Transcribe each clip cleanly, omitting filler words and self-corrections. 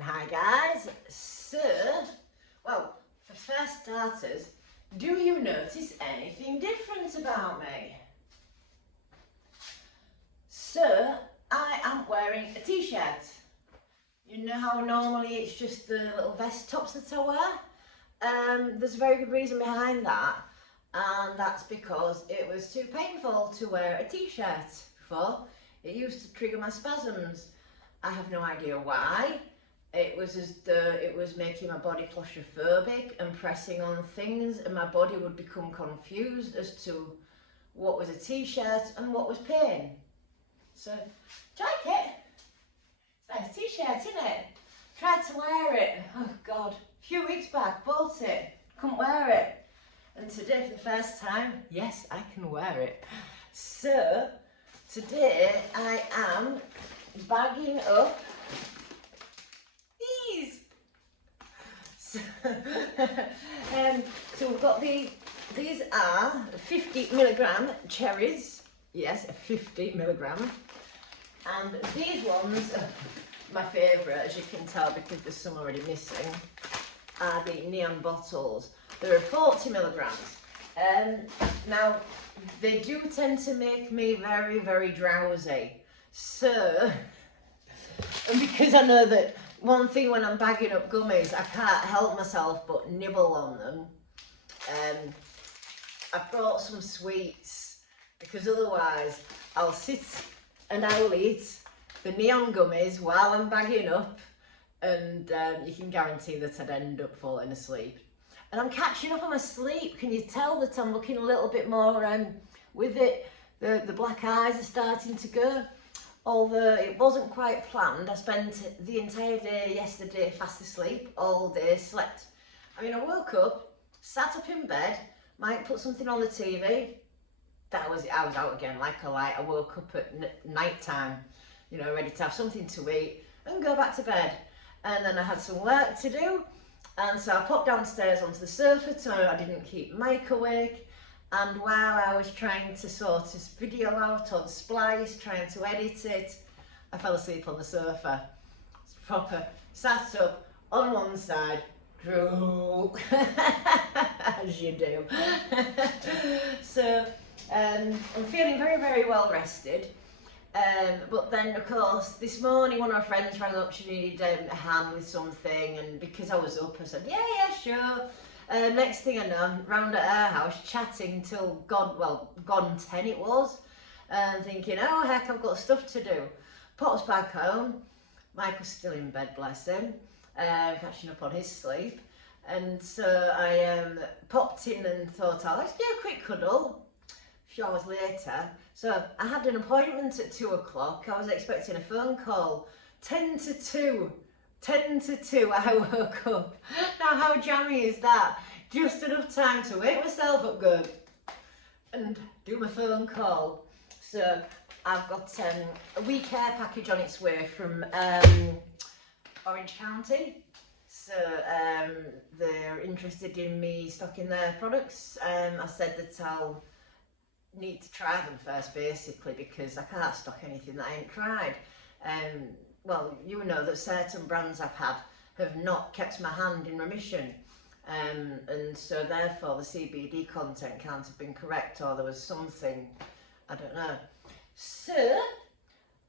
Hi guys. So, well, for first starters, do you notice anything different about me? So, I am wearing a t-shirt. You know how normally it's just the little vest tops that I wear? There's a very good reason behind that, and that's because it was too painful to wear a t-shirt before. It used to trigger my spasms. I have no idea why. It was as though it was making my body claustrophobic and pressing on things, and my body would become confused as to what was a t-shirt and what was pain. So, do you like it? It's a nice t-shirt, isn't it? Tried to wear it, oh God, a few weeks back, bought it, couldn't wear it. And today for the first time, yes, I can wear it. So, today I am bagging up these. So, so we've got these are 50mg cherries. Yes, 50mg. And these ones are my favourite, as you can tell, because there's some already missing, are the neon bottles. There are 40mg. Now, they do tend to make me very, very drowsy. So, and because I know that one thing when I'm bagging up gummies, I can't help myself but nibble on them. I've brought some sweets, because otherwise I'll sit and I'll eat the neon gummies while I'm bagging up, and you can guarantee that I'd end up falling asleep. And I'm catching up on my sleep. Can you tell that I'm looking a little bit more with it? The black eyes are starting to go. Although it wasn't quite planned, I spent the entire day yesterday fast asleep, all day, slept. I mean, I woke up, sat up in bed, might put something on the TV. That was it, I was out again like a light. I woke up at night time, you know, ready to have something to eat and go back to bed. And then I had some work to do, and so I popped downstairs onto the sofa so I didn't keep Mike awake. And while I was trying to sort this video out on Splice, trying to edit it, I fell asleep on the sofa. It's proper, sat up on one side, drool, as you do. So I'm feeling very, very well rested. But then, of course, this morning one of my friends rang up, she needed a hand with something, and because I was up, I said, yeah, sure. Next thing I know, round at her house, chatting till gone 10 it was, thinking, oh heck, I've got stuff to do. Pops back home, Mike was still in bed, bless him, catching up on his sleep, and so I popped in and thought, oh, let's do a quick cuddle. A few hours later, so I had an appointment at 2 o'clock, I was expecting a phone call, 10 to 2 I woke up. Now how jammy is that? Just enough time to wake myself up good and do my phone call. So I've got a wee care package on its way from Orange County. So they're interested in me stocking their products. I said that I'll need to try them first, basically, because I can't stock anything that I ain't tried. Well, you know that certain brands I've had have not kept my hand in remission, and so therefore the CBD content can't have been correct, or there was something, I don't know. So,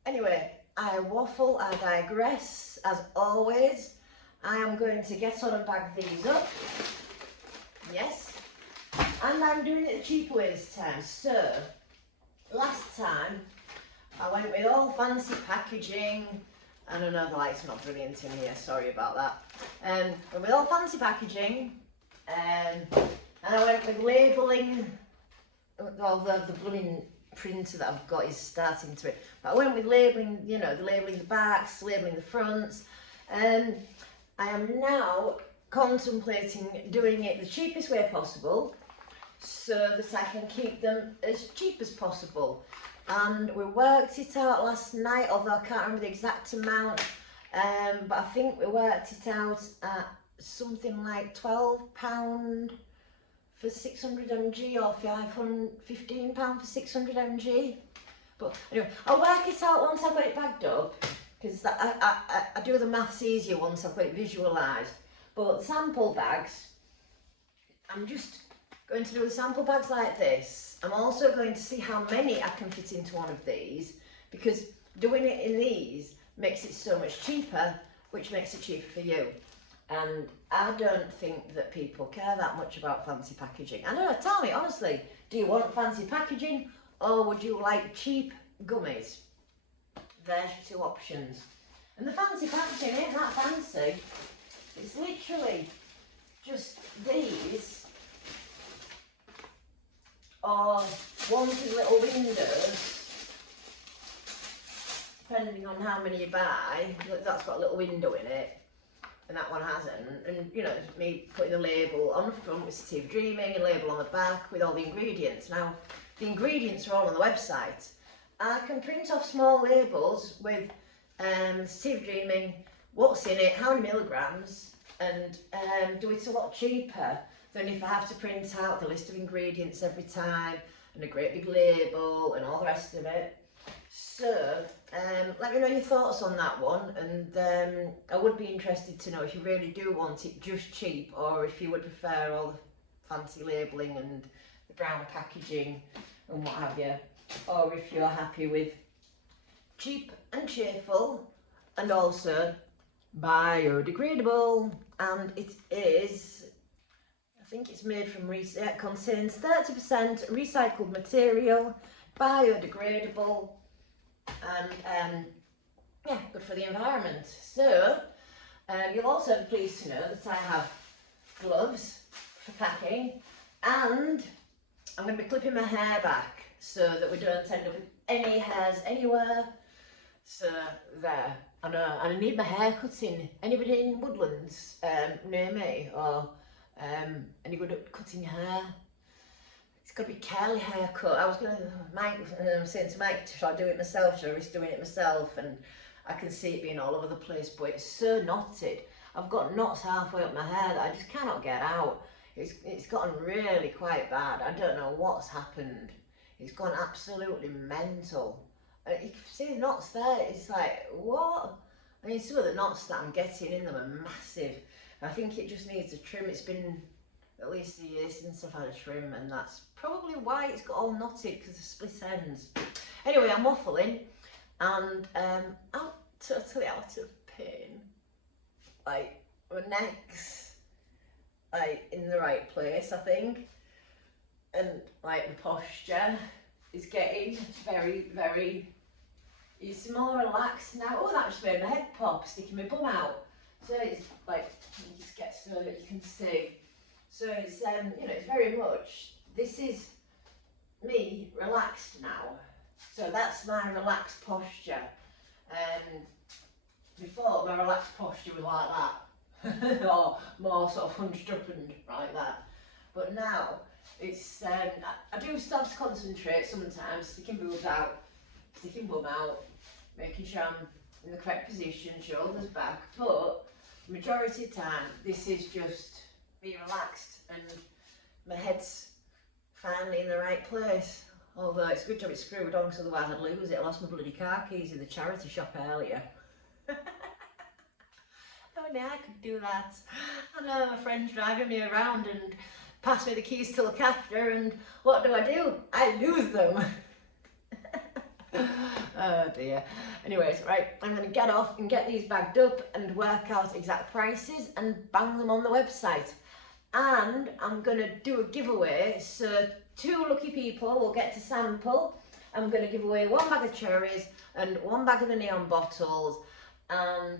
anyway, I waffle, I digress, as always. I am going to get on and bag these up, yes, and I'm doing it the cheaper way this time. So, last time I went with all fancy packaging. And I know the light's not brilliant in here, sorry about that. But with all fancy packaging, and I went with labelling. All the blooming printer that I've got is starting to it. But I went with labelling, you know, the labelling the backs, labelling the fronts. I am now contemplating doing it the cheapest way possible, so that I can keep them as cheap as possible. And we worked it out last night, although I can't remember the exact amount, but I think we worked it out at something like £12 for 600mg or £15 for 600mg. But anyway, I'll work it out once I've got it bagged up. because I do the maths easier once I've got it visualised. But sample bags, I'm just going to do the sample bags like this. I'm also going to see how many I can fit into one of these, because doing it in these makes it so much cheaper, which makes it cheaper for you. And I don't think that people care that much about fancy packaging. I don't know, tell me honestly, do you want fancy packaging or would you like cheap gummies? There's your two options. And the fancy packaging ain't that fancy. It's literally just these, or one with little windows, depending on how many you buy. That's got a little window in it, and that one hasn't. And you know, it's me putting the label on the front with Sativa Dreaming and label on the back with all the ingredients. Now, the ingredients are all on the website. I can print off small labels with Sativa Dreaming, what's in it, how many milligrams, and do it a lot cheaper than if I have to print out the list of ingredients every time and a great big label and all the rest of it. So let me know your thoughts on that one, and I would be interested to know if you really do want it just cheap, or if you would prefer all the fancy labelling and the brown packaging and what have you, or if you're happy with cheap and cheerful and also biodegradable. And it is, I think it's made from, contains 30% recycled material, biodegradable, and yeah, good for the environment. So you'll also be pleased to know that I have gloves for packing, and I'm going to be clipping my hair back so that we don't end up with any hairs anywhere. So there. I know, and I need my hair cutting. Anybody in Woodlands near me, or any good at cutting hair? It's got to be curly haircut. I was going to, Mike was saying to Mike, should I do it myself? Should I risk doing it myself? And I can see it being all over the place, but it's so knotted. I've got knots halfway up my hair that I just cannot get out. It's gotten really quite bad. I don't know what's happened. It's gone absolutely mental. You can see the knots there. It's like, what? I mean, some of the knots that I'm getting in them are massive. I think it just needs a trim. It's been at least a year since I've had a trim, and that's probably why it's got all knotted, because of split ends. Anyway, I'm waffling, and I'm totally out of pain. Like, my neck's like in the right place, I think, and like the posture is getting very, very, it's more relaxed now. Oh, that just made my head pop, sticking my bum out. So it's like, you just get so that you can see. So it's, you know, it's very much, this is me relaxed now. So that's my relaxed posture. Before, my relaxed posture was like that. Or more sort of hunched up and like that. But now, it's, I do start to concentrate sometimes, sticking boobs out, sticking bum out, making sure I'm in the correct position, shoulders back, but the majority of the time this is just me relaxed and my head's finally in the right place. Although it's a good job it's screwed on, because otherwise I'd lose it. I lost my bloody car keys in the charity shop earlier. Oh no, I could do that. I know, my friend's driving me around and pass me the keys to look after, and what do? I lose them. Oh dear. Anyways, right, I'm going to get off and get these bagged up and work out exact prices and bang them on the website. And I'm going to do a giveaway, so 2 lucky people will get to sample. I'm going to give away 1 bag of cherries and 1 bag of the neon bottles, and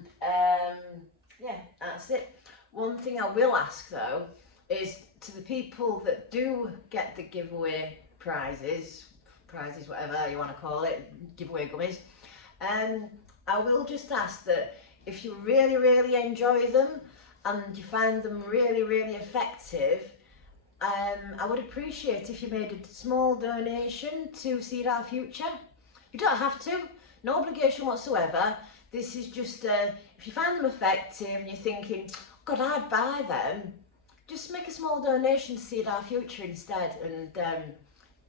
yeah, that's it. One thing I will ask though is, to the people that do get the giveaway prizes, whatever you want to call it, giveaway gummies, I will just ask that if you really, really enjoy them and you find them really, really effective, I would appreciate if you made a small donation to Seed Our Future. You don't have to, no obligation whatsoever. This is just, if you find them effective and you're thinking, God, I'd buy them, just make a small donation to Seed Our Future instead, and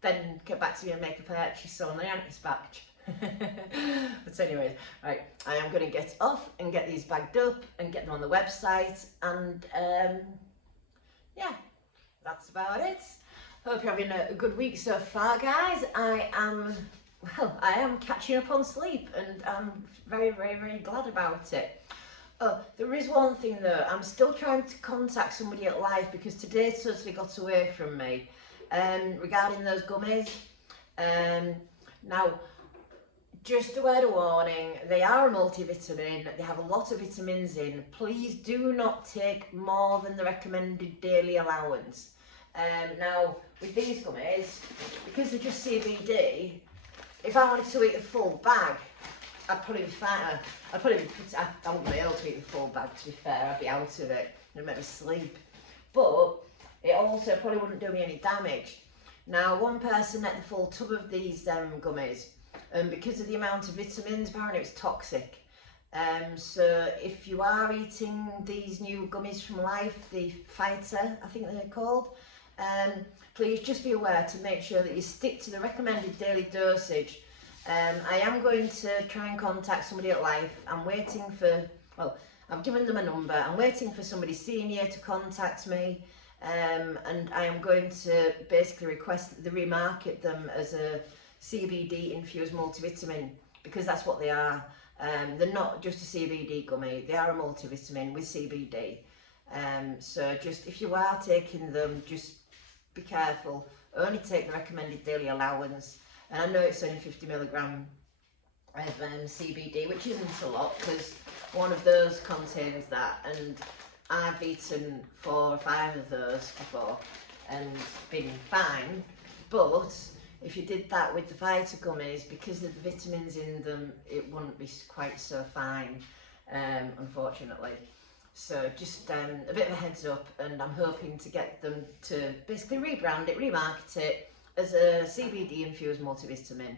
then get back to me and make a purchase on the Anti's batch. But anyways, right, I am going to get off and get these bagged up and get them on the website, and yeah, that's about it. Hope you're having a good week so far, guys. I am catching up on sleep, and I'm very, very, very glad about it. Oh, there is one thing though, I'm still trying to contact somebody at Life because today totally got away from me regarding those gummies. Now, just a word of warning, they are a multivitamin, they have a lot of vitamins in. Please do not take more than the recommended daily allowance. Now, with these gummies, because they're just CBD, if I wanted to eat the full bag, I'd probably be fine. I wouldn't be able to eat the full bag, to be fair. I'd be out of it. It'd make me sleep. But it also probably wouldn't do me any damage. Now, one person ate the full tub of these gummies, and because of the amount of vitamins, apparently it's toxic. So if you are eating these new gummies from Life, the Fighter, I think they're called, please just be aware to make sure that you stick to the recommended daily dosage. I am going to try and contact somebody at Life. I'm waiting for, well, I've given them a number. I'm waiting for somebody senior to contact me, and I am going to basically request that they remarket them as a CBD infused multivitamin, because that's what they are. They're not just a CBD gummy, they are a multivitamin with CBD. So just, if you are taking them, just be careful. Only take the recommended daily allowance. And I know it's only 50 milligram of CBD, which isn't a lot, because one of those contains that, and I've eaten 4 or 5 of those before and been fine. But if you did that with the Vita gummies, because of the vitamins in them, it wouldn't be quite so fine, unfortunately. So just a bit of a heads up, and I'm hoping to get them to basically rebrand it, remarket it as a CBD infused multivitamin,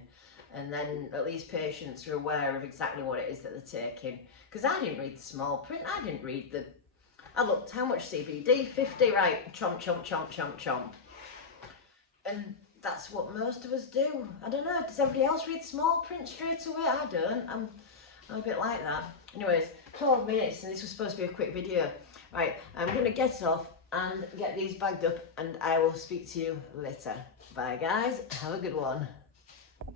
and then at least patients are aware of exactly what it is that they're taking. Because I didn't read the small print, I looked, how much CBD? 50, right, chomp, chomp, chomp, chomp, chomp. And that's what most of us do. I don't know, does everybody else read small print straight away? I don't, I'm a bit like that. Anyways, 12 minutes, and this was supposed to be a quick video. Right, I'm going to get off and get these bagged up, and I will speak to you later. Bye guys, have a good one.